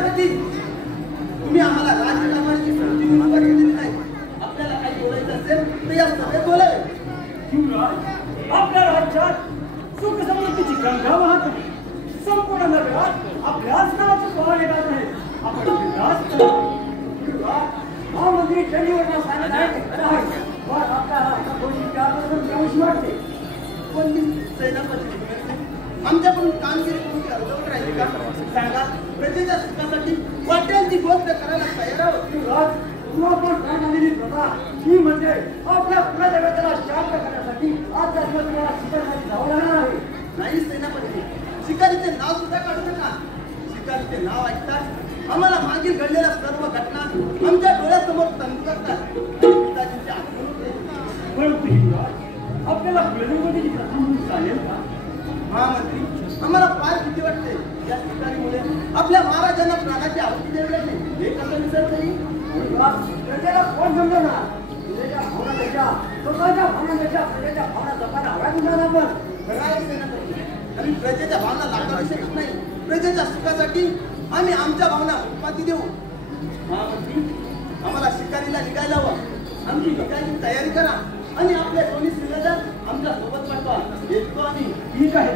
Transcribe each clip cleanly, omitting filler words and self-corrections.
प्रजापती, तुम्ही आम्हाला राजकारणाची संधी म्हणून बघितलेली नाही. आपल्याला काही बोलायचं असेल तर या सभेत बोलावे. युवराज, आपल्या राज्यात सुख समृद्धीची गंगा वाहत आहे. संपूर्ण नगरात आपल्याच नावाचे पोवाडे गात आहे. आपण बिनधास्त महामंत्री शनिवारला सांगत आहे खरं आहे. पण आपल्याला थोडी त्यापासून जाऊशी वाटते. पण मी सेनापती आमच्याकडून कामगिरी कोणती अर्धवट राहिली का? सांगा. प्रजेच्या सुखासाठी वाटेल ती गोष्ट करायला तयार आहोत. युवराज, आपण काढलेली प्रथा ही म्हणजे आपल्या कुलदेवतेला शांत करण्यासाठी आजच्या दिवस तुम्हाला शिकारसाठी जावं लागणार आहे. नाही सेनापती, शिकारीचे नाव सुद्धा काढू नका. शिकारीचे नाव ऐकतात आम्हाला मागील घडलेल्या सर्व घटना आमच्या डोळ्यासमोर तंतुरतात. पिताजींची आठवण होते. परंतु युवराज, आपल्याला कुलदेवतेची प्रथा म्हणून चालेल का? महामंत्री, आम्हाला फार भीती वाटते. या शिकारीमुळे आपल्या महाराजांना प्राणाची आहुती द्यावी लागली. हे कसं विसरता येईल? प्रजेला कोण समजणार? प्रजेच्या भावनापेक्षा स्वतःच्या भावनापेक्षा प्रजेच्या भावना जपायला हव्या तुम्हाला. पण खरं सेनापती, आम्ही प्रजेच्या भावना लागू शकत नाही. प्रजेच्या सुखासाठी आम्ही आमच्या भावना उत्पादी देऊ. महामंत्री, आम्हाला शिकारीला निघायला हवं. आमची निघायची तयारी करा आणि आपल्या दोन्ही सुविधा आमच्या सोबत पाठवा. येतो आम्ही. ठीक आहे.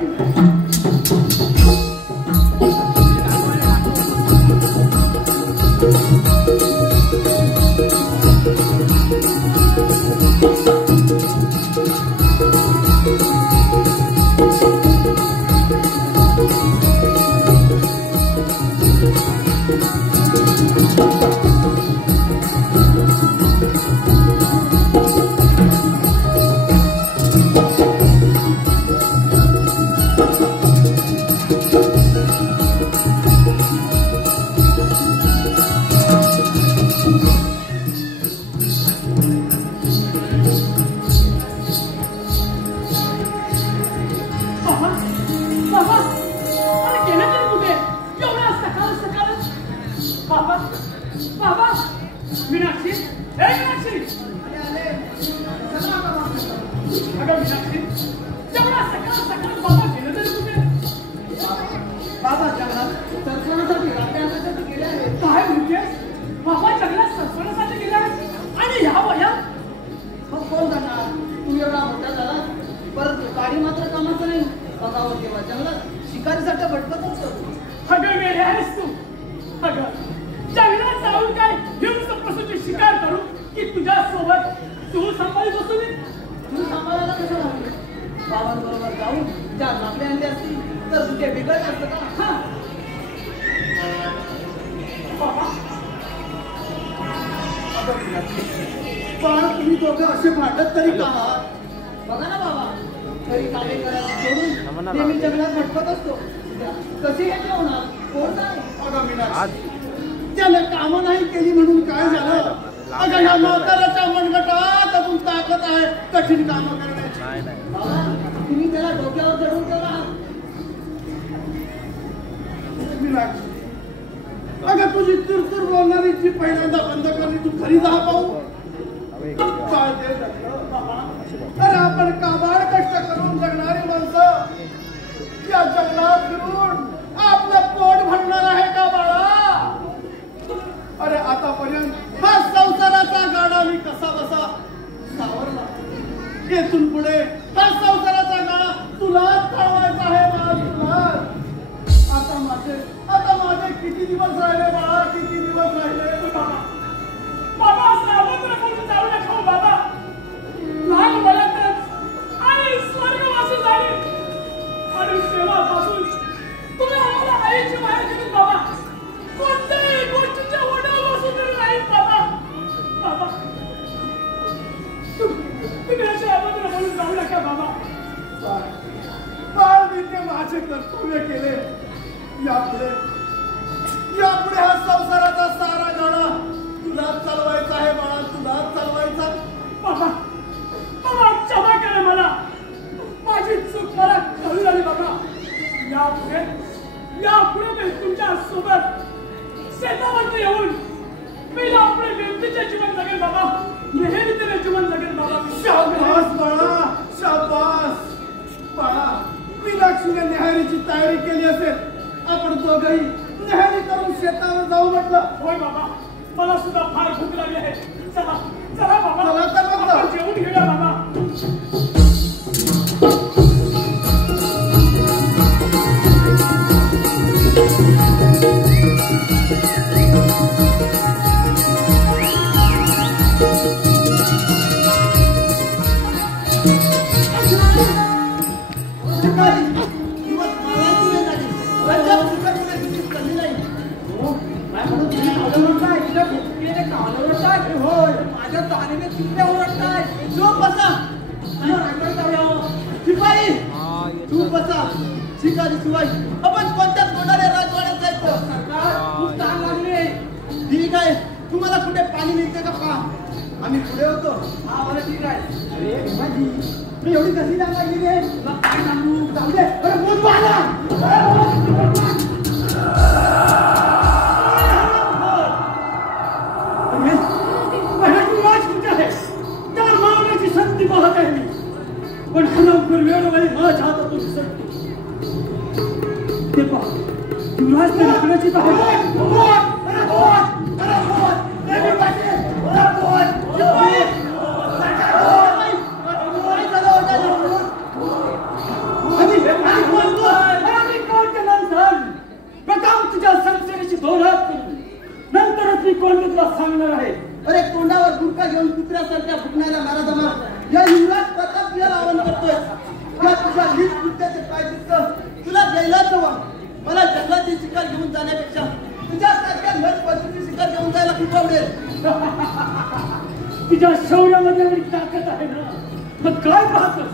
तुम्ही दोघं असे भांडत तरी का? बघा ना बाबा, घरी कामे करायला सोडून नेहमी जंगलात भटकत असतो. कशी हे होणार? कोण त्याने कामं नाही केली म्हणून काय झालं? अगं ह्या म्हाताऱ्याच्या मनगटात अजून ताकद आहे कठीण कामं करण्याची. तुम्ही त्याला डोक्यावर चढून ठेवा. अगं तुझी तुरतुर बोलणारी जी पहिल्यांदा बंद करली तू खरी जा पाहू. अरे आपण काबाड कष्ट करून जगणारी माणसं या जंगलात फिरून आपलं पोट भरणार आहे का बाळा? अरे आतापर्यंत हा संसाराचा गाडा मी कसा बसा सावरला. येथून पुढे हा संसाराचा गाडा तुलाच चालवायचा आहे बाळा, तुलाच. आता माझे किती दिवस राहिले बाळा, किती दिवस राहिले? बाबा सावत्र बोलून जाऊ नका बाबा. लहान वयातच आई स्वर्गवासी झाली आणि तेव्हापासून तुम्ही आम्हाला आईची माया केली बाबा. कोणत्याही गोष्टीच्या ओढ्यावर बसून नाही बाबा. बाबा तुम्ही असे अभद्र बोलून जाऊ नका बाबा. बाळ मी ते माझे कर्तव्य केले. यापुढे हा संसाराचा सारा गाडा तुलाच चालवायचा आहे बाळा, तुलाच चालवायचा. बाबा बाबा क्षमा करा मला. माझी चूक मला कळू झाली बाबा. यापुढे मी तुमच्या सोबत शेतावरती येऊन मी आपले व्यक्तीचे जीवन जगेल बाबा. नेहमीचे जीवन जगेल बाबा. शाबास बाळा, शाबास बाळा. मीनाक्षीने न्याहारीची तयारी केली असेल. आपण दोघंही न्याहारी करून शेतावर म्हटलं. होय बाबा, मला सुद्धा फार भूक लागली आहे. चला चला बाबा, चला तर म्हटलं. आपण जेवून घेऊया बाबा. माझ्या तारीने चिमट्या ओरडताय. चूप बसा. शिपाई चूप बसा. शिकारी शिवाय आपण कोणत्या तोंडाने राजवाड्यात जायचं? खूप ताण लागले. ठीक आहे, तुम्हाला कुठे पाणी मिळते का पहा. आम्ही पुढे होतो. हा बरं ठीक आहे. अरे माझी मी एवढी कशी जागा गेली आहे? तुला काय सांगू? जाऊ दे. अरे बोल पाहा. संधी पाहत आहे मी, पण हलवकर वेळोवेळी माझ्या हातातून सरतो. ते पहा, युवराज त्या लाकडाची तुझ्या संशयाची धोरात नंतरच मी कोण तुला सांगणार आहे. अरे तोंडावर गुटखा घेऊन कुत्र्यासारख्या फुटणाऱ्या महाराजांना या युवराज प्रताप याला आव्हान करतोय. या तुझ्या लीड कुत्र्याचे पाय दिसतं. तुला जैलात हवं. मला जंगलाची शिकार घेऊन जाण्यापेक्षा तुझ्यासारख्या लज पद्धतीची शिकार घेऊन जायला खूप आवडेल. तुझ्या शौर्यामध्ये एवढी ताकद आहे ना, मग काय पाहतोस?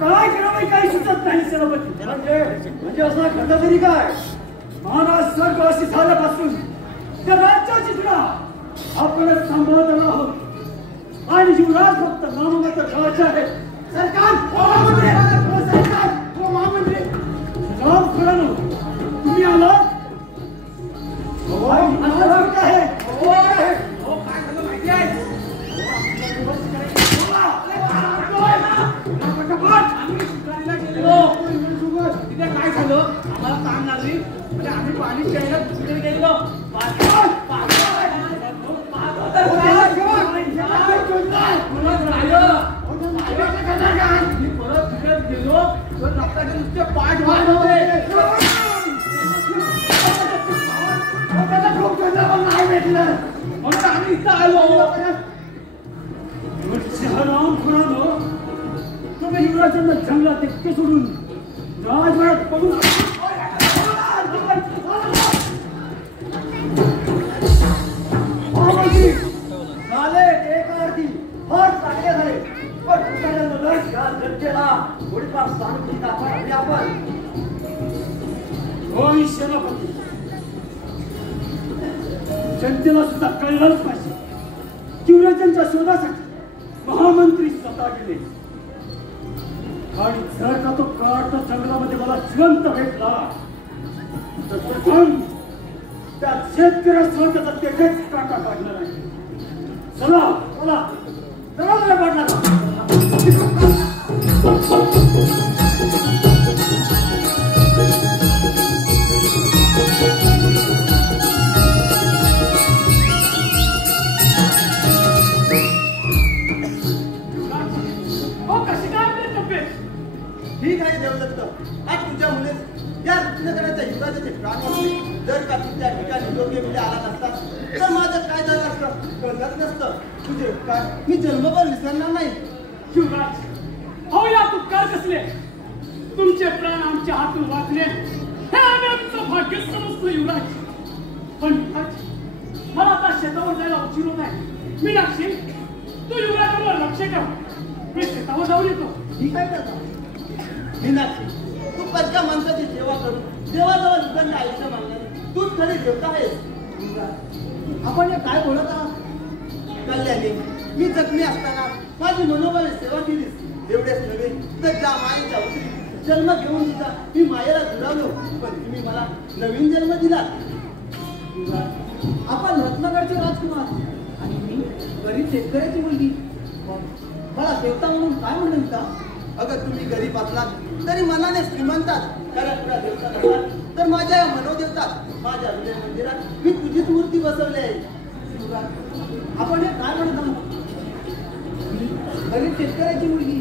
काय करावे काही सुचत नाही सेनापती. म्हणजे असा घडला तरी काय? महाराज स्वर्गवासी झाल्यापासून त्या राज्याची तुला आपणच सांभाळत आलो आहोत आणि युवराज फक्त नाममात्र राजा आहे. सरकार सरकार महामंत्री राम खरानो तुम्ही आलात. काय झालं माहिती आहे? तिथे काय झालं आम्हाला काम लागली म्हणजे आम्ही पाणी प्यायला दुसरीकडे गेलो. परत तिकडे गेलो तर रक्ताचे नुसते पाठ वाढ होते. नाही भेटलं म्हणून आम्ही इथं आलो. राम खुरानो तुम्ही युवराजांना जंगलात एकटे सोडून राजवाड्यात पडून होती. जनतेला सुद्धा कळलंच पाहिजे. युवराजांच्या शोधासाठी महामंत्री स्वतः गेले आणि जर का तो काळ तर जंगलामध्ये मला जिवंत भेटला तर प्रथम त्या शेतकऱ्यासह त्याचा तेथेच काटा काढणार आहे. चला चला चला काढणार. ठीक आहे देवदत्त, आज तुझ्या मुले या रुक्मिणीच्या युवराजाचे प्राण वाचले. जर का तू त्या ठिकाणी योग्य वेळी आला नसता तर माझं काय झालं असतं कळत नसतं. तुझे उपकार मी जन्मभर विसरणार नाही. युवराज, हो या उपकार कसले? तुमचे प्राण आमच्या हातून वाचले हे आम्ही आमचं भाग्य समजतो युवराज. पण युवराज, मला आता शेतावर जायला उशीर होत आहे. मीनाक्षी, तू युवराजावर लक्ष ठेव. मी शेतावर जाऊन येतो. ठीक आहे दादा. मीनाक्षी, तू परक्या माणसाची सेवा करून देवाजवळ दुकान आयुष्य मागणार तूच खरी देवता आहेस. आपण हे काय बोलत आहात? कल्याणी, मी जखमी असताना माझी मनोभावे सेवा केलीस. एवढेच नव्हे तर ज्या मायेच्या उतरी जन्म घेऊन सुद्धा मी मायेला दुरावलो, पण तुम्ही मला नवीन जन्म दिला. आपण रत्नागडचे राजकुमार आणि मी गरीब शेतकऱ्याची मुलगी. मला देवता म्हणून काय म्हणलं का? अगं तुम्ही गरीब असलात तरी मनाने श्रीमंतात. कारण तुला देवता नसतात तर माझ्या या मनोदेवतात माझ्या हृदय मंदिरात मी तुझीच मूर्ती बसवली आहे. आपण हे काय म्हणत आहात? गरीब शेतकऱ्याची मुलगी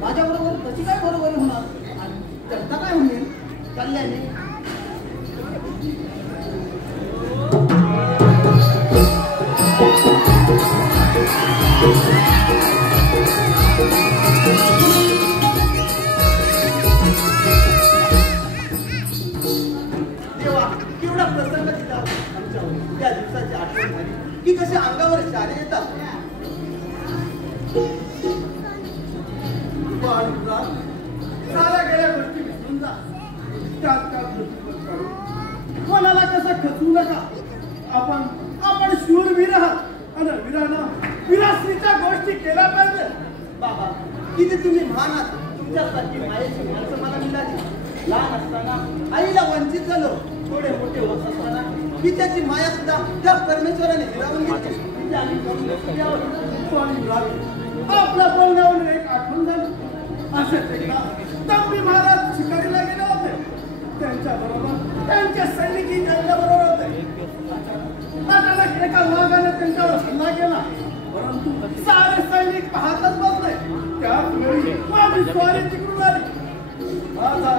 माझ्या बरोबर कशी काय बरोबर होणार? आणि जनता काय म्हणेल? कल्याणी, देवा केवढा प्रसंग दिला आमच्यावर. त्या दिवसाची आठवण झाली की कसे अंगावर शारे येतात. साऱ्या गेल्या गोष्टी विसरून जा. त्यात त्या दृष्टीकोन काढून कोणाला कसं खचवू नका. आपण शूरवीर आहात आणि वीरानं विरासरीच्या गोष्टी केल्या पाहिजे. बाबा, किती तुम्ही महान आहात. तुमच्यासारखी मायेची माणसं मला मिळाली. लहान असताना आईला वंचित झालो. थोडे मोठे होत असताना मी त्याची माया सुद्धा त्या परमेश्वराने हिरावून घेतली. तिथे आम्ही आपल्या बोलण्यावरून एक आठवण झाली. असेच एकदा तंबी महाराज शिकारीला गेले होते. त्यांच्या बरोबर त्यांचे सैनिकी त्यांच्या बरोबर होते. अचानक एका वाघाने त्यांच्यावर हल्ला केला. परंतु सारे सैनिक पाहतच बसले. त्याच वेळी माझी स्वारी तिकडून आली. माझा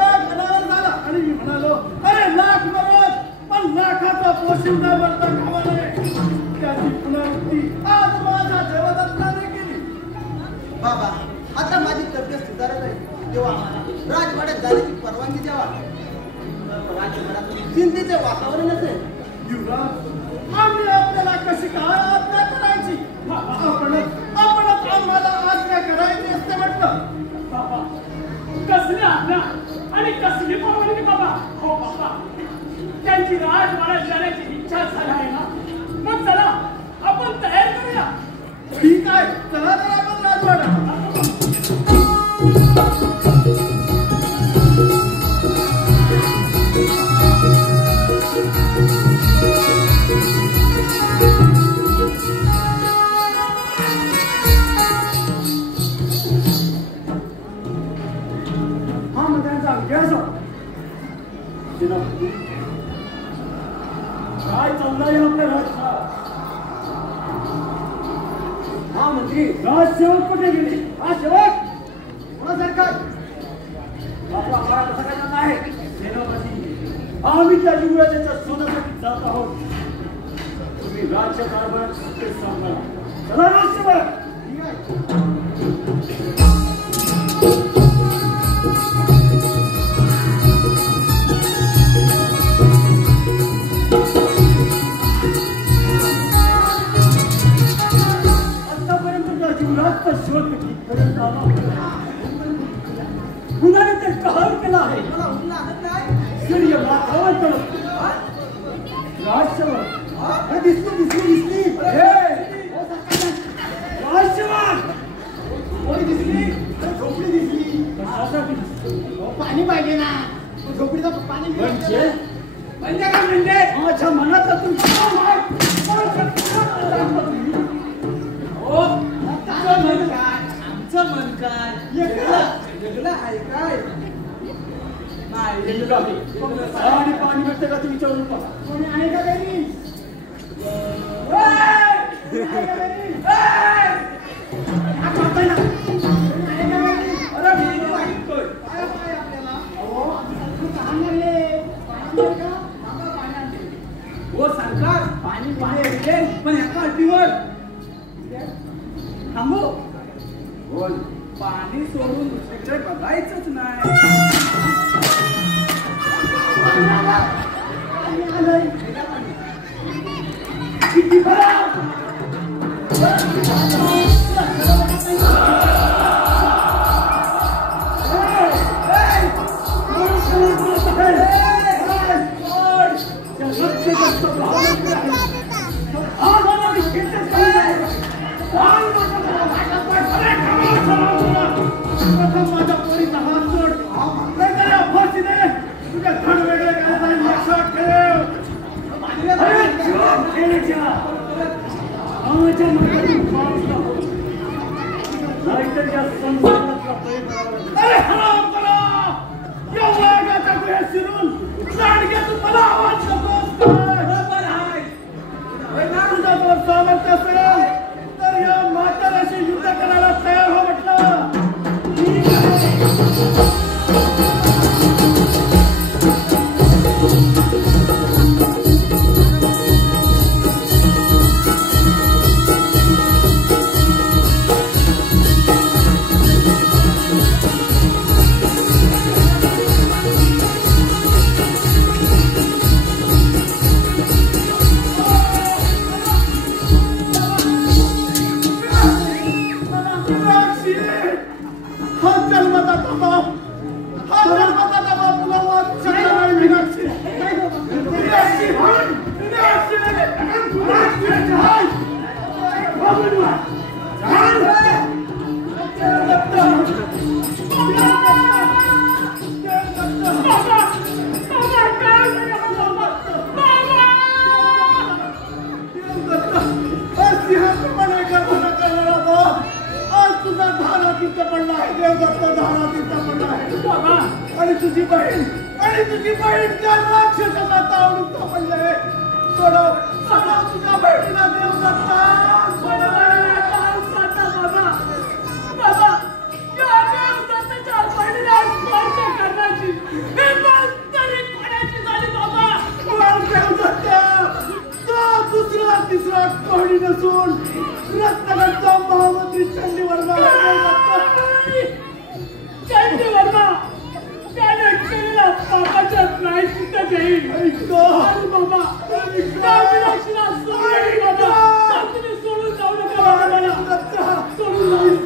राग अनावर झाला आणि मी म्हणालो, अरे लाख मरत पण लाखाचा पोशिंदा बनता कामा नये. त्याची पुनरावृत्ती आज माझ्या देवदत्ताने केली. बाबा, आता माझी तब्येत सुधारत आहे तेव्हा आम्हाला राजवाड्यात जाण्याची परवानगी द्यावा. राजवाड्यात चिंतेचे वातावरण असेल. युवराज, आम्ही आपल्याला कशी काय आज्ञा करायची? आपणच आम्हाला आज्ञा करायची असते म्हटलं. बाबा, कसली आज्ञा आणि कसली परवानगी बाबा? हो बाबा, त्यांची राजवाड्यात जाण्याची इच्छा झाली आहे ना, मग चला आपण तयार करूया. ठीक आहे, चला तर आपण राजवाड्यात. हा मंत्र्यांचा अभ्यास काय चाललंय आपल्या राजकारण? हा मंत्री, राजसेवक कुठे गेले? हा सेवक कोणा सरकार आपला काळ कसा काय चालला आहे? सेनापती, आम्ही त्या युवराजाच्या शोधासाठी जात आहोत. तुम्ही राज्य कारभार सांगा. चला राजसेवक. ठीक आहे. शोध कितीपर्यंत आला? कुणाने ते कहर केला आहे? मला ऊन लागत नाही. क्षत्रिय माथावर तळपते. राष्ट्रवाद दिसली राष्ट्रवाद कोणी दिसली झोपडी दिसली. कशासाठी? पाणी पाहिजे ना. झोपडीचं पाणी म्हणजे माझ्या मनात आमचं मन काय वेगळं आहे काय आणि पाणी भेटते का तुम्ही विचारून पहा. कोणी आहे का घरी? हो सरकार पाणी पाणी पण एका अटीवर थांबू. बोल. पाणी सोडून दुसरीकडे बघायचंच नाही. किती खराब. माझ्या पोरीचा हात सोड. नाहीतर या फाशीने तुझ्या धड वेगळे करायला लक्षात ठेव. नाहीतर या संसारातला अरे हराम करा. या वाघाच्या गुहेत शिरून लांडग्यातून मला आवाज करतोस काय? बरोबर आहे. तुझा जर सामर्थ्य असेल तर या म्हाताऱ्याशी युद्ध करायला तयार हो म्हटलं. आणि तुझी बहीण त्या राक्षसाला तावडून सापडले. सोडव तुझ्या बहिणीला देव दुसरा तिसरा कोणी नसून रत्नाचा महामंत्री चंडीवर्मा. त्याने केलेला पापाच्या प्रायश्चित्त घेईल. बाबा तुम्ही सोडून जाऊ नका. सोडून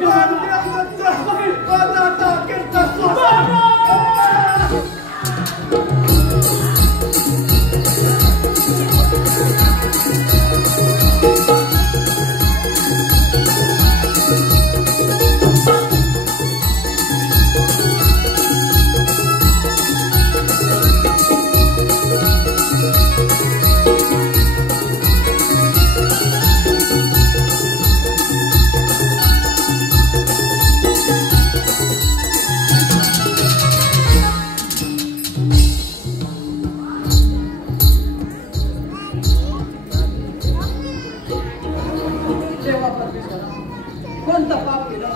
कोणतं पाप केलं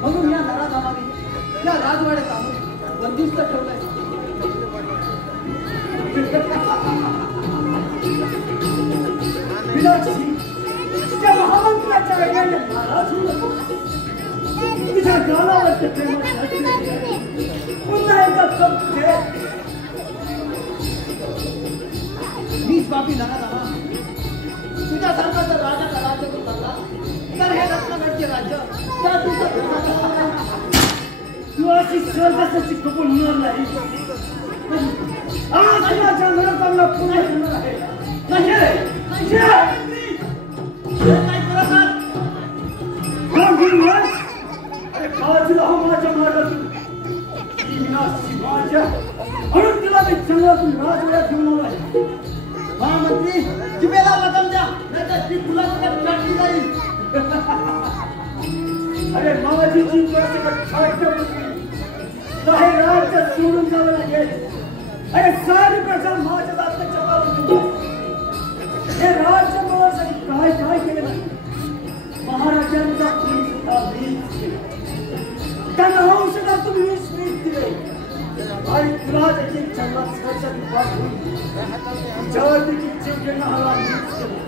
म्हणून या नराधमाने या राजवाड्यात आणून बंदिस्त ठेवलंय. त्या महामंत्र्याच्या वेगाने नाराज होऊ नको. तुझ्या गालावरच्या प्रेमाची पुन्हा एकदा संपते. मीच पापी नराधमा. तुझ्यासारखा जर राजाचा राज्य करत असला तर हे रत्नागडचे राज्य त्या तू अशी सहजासहजी कबूल होणार नाही. आज चांगला तुम्ही राजवाड्यात घेऊन आलाय. महामंत्री जिभेला लगाम द्या, नाहीतर ती फुलासकट चाटली जाईल. अरे माझी जीव काही राज्य सोडून जावं लागेल. अरे सारी प्रजा माझ्या दात्याच्या पासून हे राज्य मला काय काय केलं नाही. महाराजांचा तुम्ही सुद्धा वीज केला, त्यांना औषधा तुम्ही वीज दिले आणि तुला देखील जन्मात स्पर्शात पाठवून तुझ्यावर देखील जीव घेणं हवा वीज केला.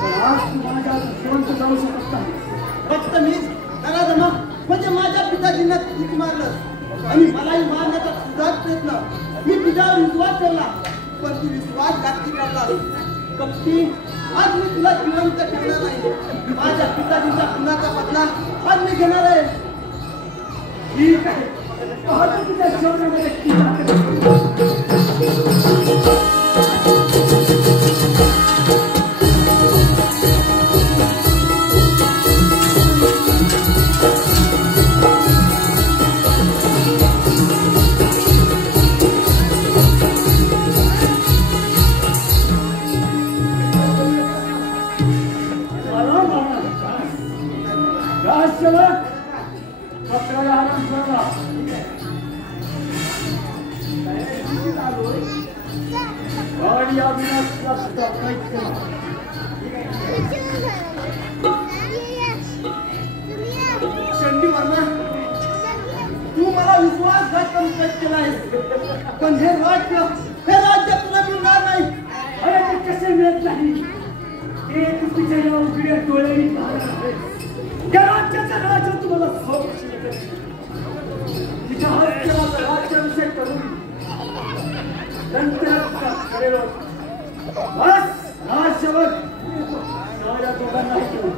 पण आज तू माझ्या जिवंत जाऊ शकत नाही. फक्त मीच नराधमा म्हणजे माझ्या पिताजींना तूच मारलं आणि मलाही मारण्याचा तुझाच प्रयत्न. मी तुझ्यावर विश्वास ठेवला पण तू विश्वासघाती ठरलास. कपटी, आज मी तुला जिवंत ठेवणार नाही. माझ्या पिताजींच्या खुनाचा बदला आज मी घेणार आहे. ठीक आहे, पाहतो तुझ्या जीवनामध्ये किती तू मला विश्वासघात करून केला आहेस, पण हे राज्य तुला मिळणार नाही. अरे ते कसे मिळत नाही ते तू तिच्या उघड्या डोळ्यांनी पाहणार. त्या राज्याचा राजा तुम्हाला तिच्या हस्ते राज्याभिषेक करून नंतर करेल. बस राज्यवर या दोघांनाही घेऊन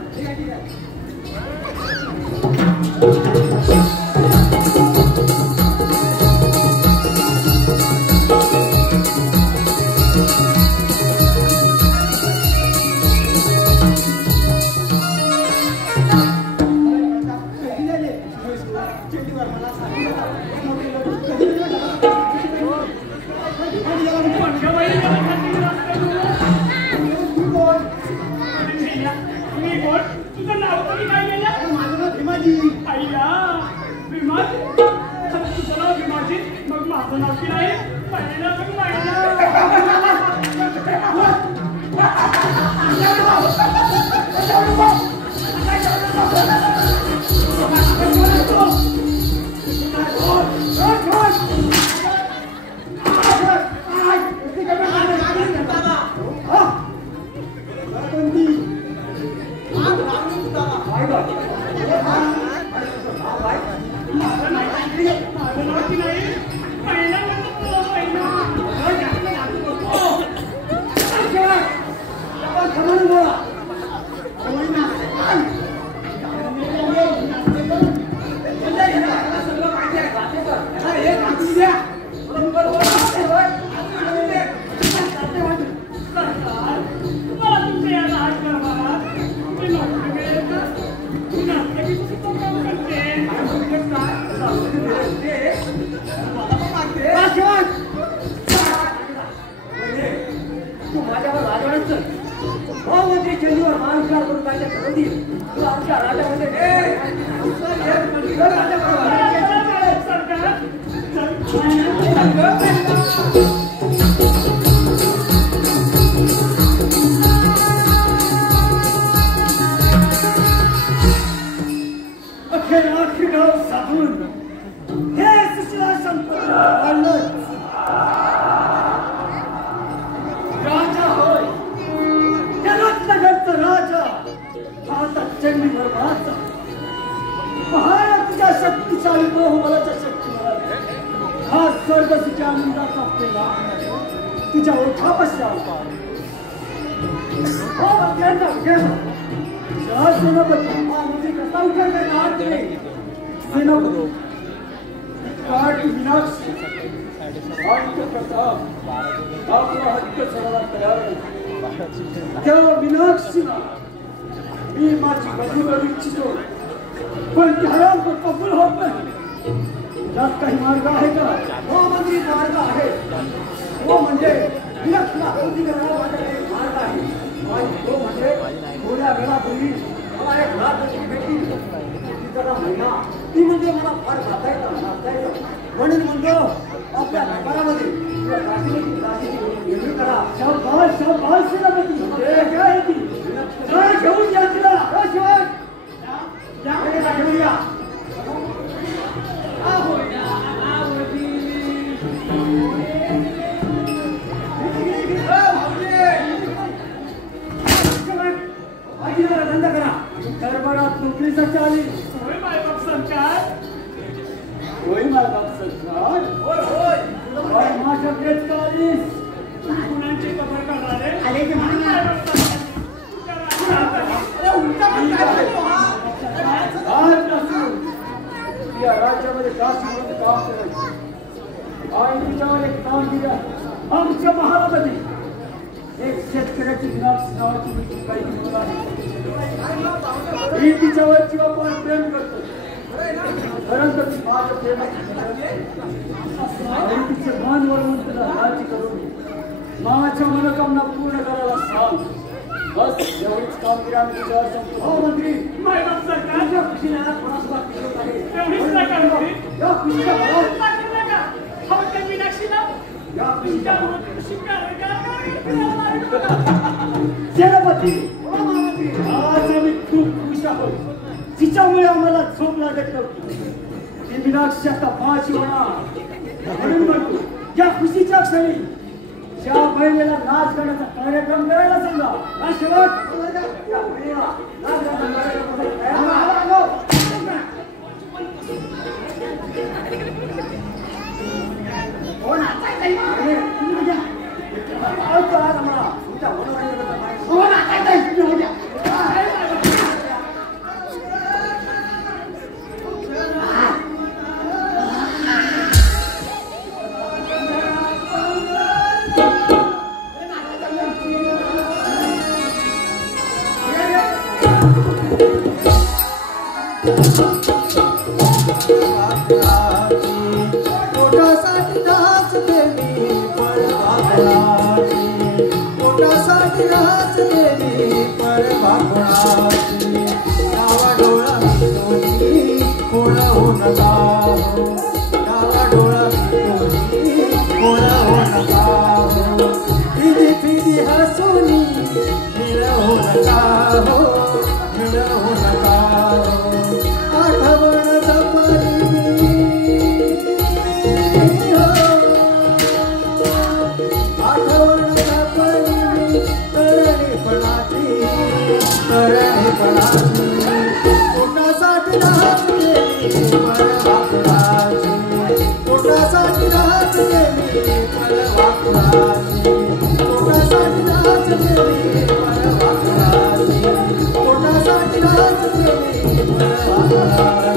तुझ्या ओठापाशी आला. सेनापती कसा उठवला सेनापती मीनाक्षी त्या मीनाक्षीला मी माझी बदलू करू इच्छितो पण त्याला कबूल होत नाही. त्यात काही मार्ग आहे का? हो मंत्री, मार्ग आहे. हो म्हणजे विलक्षण आकृती करणारा माझ्याकडे मार्ग आहे. आणि तो म्हणजे थोड्या वेळापूर्वी मला एक राजची भेटली. ती जरा महिना, ती म्हणजे मला फार नाचायचं. म्हणून म्हणतो आपल्या व्यापारामध्ये किंवा काशीची निर्मिती करा. शाबास शाबास सेनापती. म्हणजे काय आहे ती? काय घेऊन या तिला? शिवाय या घेऊन या. धंदा करा. दरबारात नोकरीसाठी आली. होय मायबाप सरकार. होय मायबाप सरकार. होय माझ्याकडेच का आलीस? कुणाची कबर करणारे आले की म्हणून मायबाप सरकार. आजपासून या राज्यामध्ये काशीमध्ये काम करायचं आणि तिच्यावर एक कामगिरी आहे. आमच्या महालामध्ये एक शेतकऱ्याची मीनाक्षी नावाची मुलगी काही मुलं आहे. मी तिच्यावर जीवापाड प्रेम करतो. परंतु ती माझ्या प्रेमाची आणि तिचे मन वळवून तिला राजी करून माझ्या मनोकामना पूर्ण करायला सांग. बस एवढीच कामगिरी आम्ही तिच्यावर सांगतो. हो मंत्री, मायबाप सरकार. माझ्या खुशीने आज कोणासोबत दिसत आहे. एवढीच नाही का मंत्री? या खुशीच्या भरात दाखवू नका. हवं त्या मीनाक्षीला या खुशीच्या भरात सेनापती, हो महामंत्री. आज आम्ही खूप खुश आहोत. तिच्यामुळे आम्हाला झोप लागत नव्हती. ती मीनाक्षी आता माझी होणार. म्हणून म्हणतो या खुशीच्या क्षणी ज्या महिलेला नाच गाण्याचा कार्यक्रम करायला सांगा. शिवाय या महिला नाच गाणं करायला तयार राहा. हो नाचायचंय ना. तुम्ही द्या. आज आम्हाला तुमच्या मनोरंजनाचा माहिती. हो नाचायचंय. तुम्ही द्या. पोटासाठी नाचते मी परभागुणाची, पोटासाठी नाचते मी परभागुणाची. डावा डोळा मिटोनी कोण हो नका हो, डावा डोळा मिटोनी कोण हो नका हो. फिरी फिरी हसूनी निळ हो नका हो, निळ हो नका हो. आठवण जपली आठवण जपली तरणीपणाची, तरणीपणाची. पोटासाठी नाचते मी परभागुणाची, पोटासाठी नाचते मी परभागुणाची, पोटासाठी नाचते मी परभागुणाची, पोटासाठी नाचते मी परभागुणाची.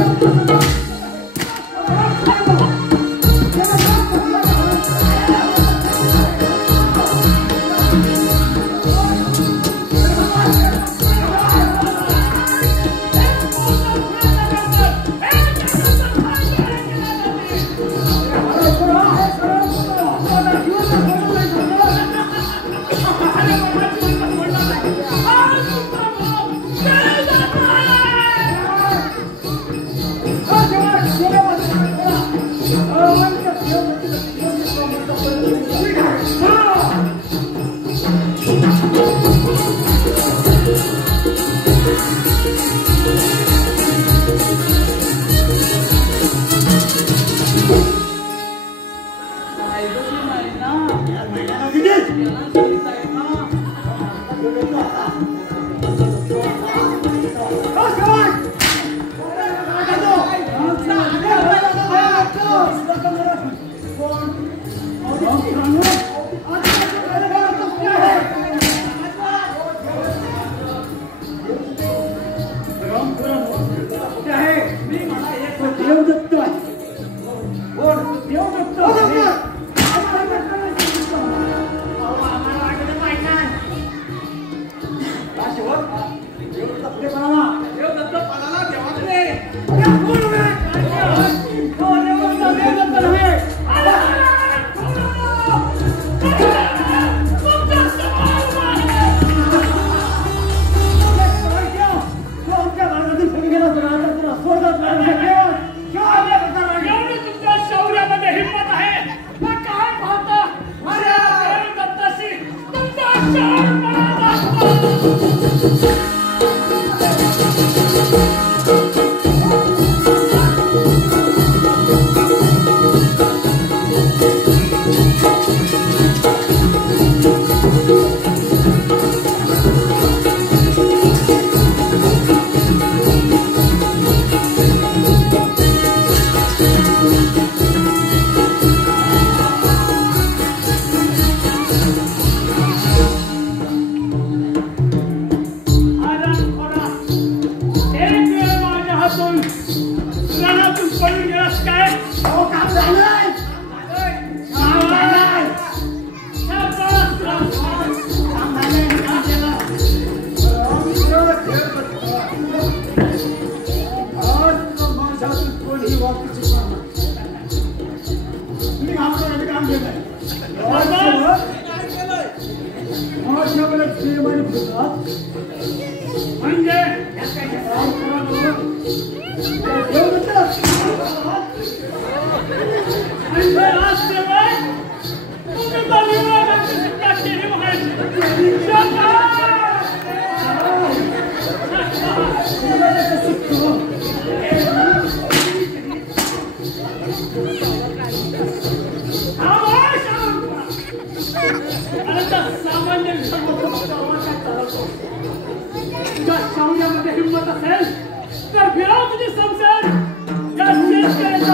केलंय माझ्याकडे प्रेम आणि भूतात म्हणजे शावण्यामध्ये हिंमत असेल तर फिराव तुझी संसार या शेतकऱ्याच्या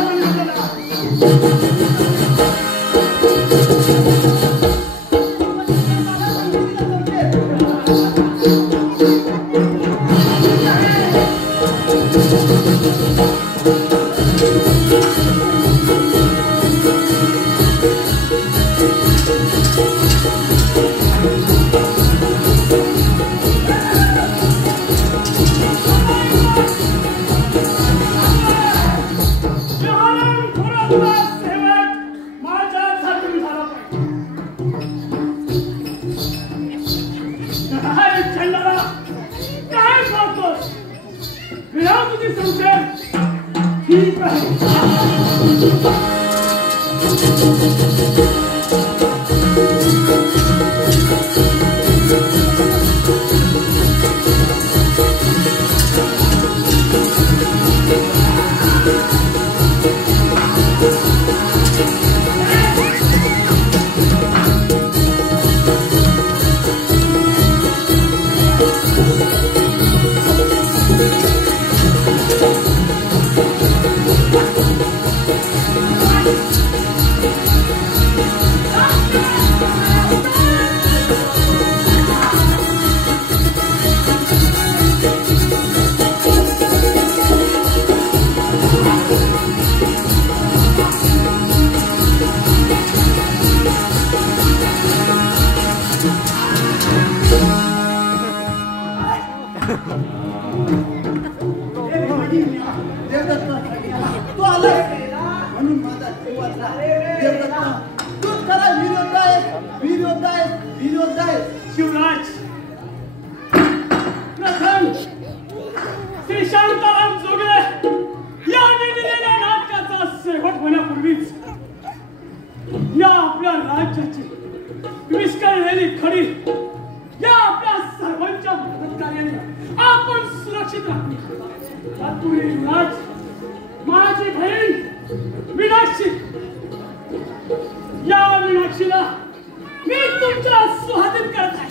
ठीक आहे तू आला म्हणून माझा जीव वाचला. देवदत्त तूच खरा वीर योद्धा आहे. शिवराज प्रथम श्री शांताराम जोगळे यांनी दिलेल्या नाटकाचा शेवट होण्यापूर्वीच या आपल्या राज्याची विस्कळलेली खडी या आपल्या सर्वांच्या मदतकार्याने आपण सुरक्षित राहतो. तत्पूर्वी युवराज माझी बहीण मीनाक्षी या मीनाक्षीला मी तुमच्या स्वाधीन करत आहे.